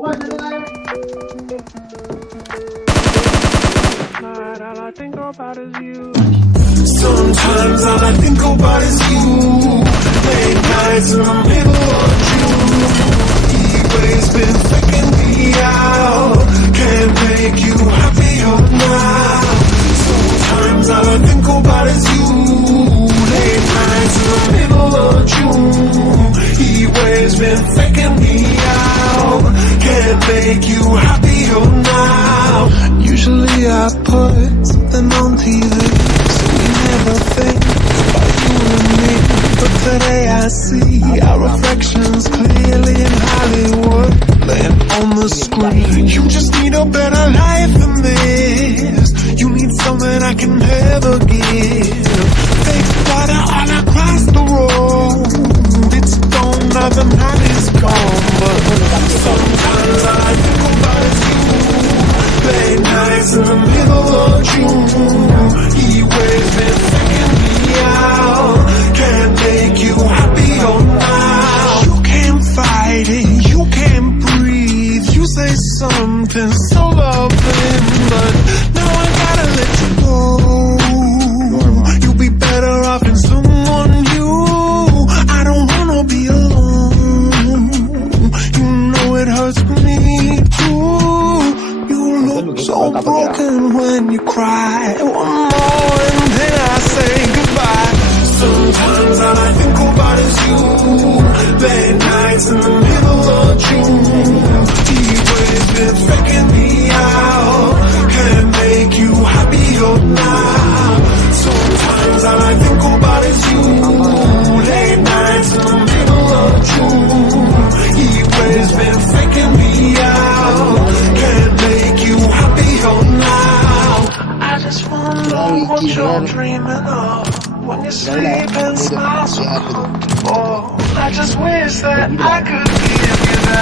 All I think about is you. Sometimes all I think about is you. Late nights in the middle of June. He-Way's been faking me out. Can't make you happier now. Sometimes all I think about is you. Late nights in the middle of June. He-Way's been faking me out. Can't make you happier now. Usually I put something on TV, so we never think about you and me. But today I see our reflections clearly in Hollywood, laying on the screen. You just need a better life than this. You need something I can never give. Fake water all across the road. It's gone, now the night is gone. But sometimes all I think about is you. Late nights in the middle of June. He-Way's been faking me out. Can't make you happier now. You can't fight it, you can't breathe. You say something so loving, but now I gotta let you go. You'll be better off in someone new. I don't wanna be alone. You know it hurts me too. So broken when you cry. One more and then I say goodbye. Sometimes all I think about is you. Late nights in the middle of June. He-Way's been faking me out. Can't make you happier now. Sometimes all I think about is you. Late nights in the middle of June. He-Way's been faking me out. Can't make you happier now. I just wonder what you're dreaming of when you sleep and smile so comfortable. I just wish that I could give you that.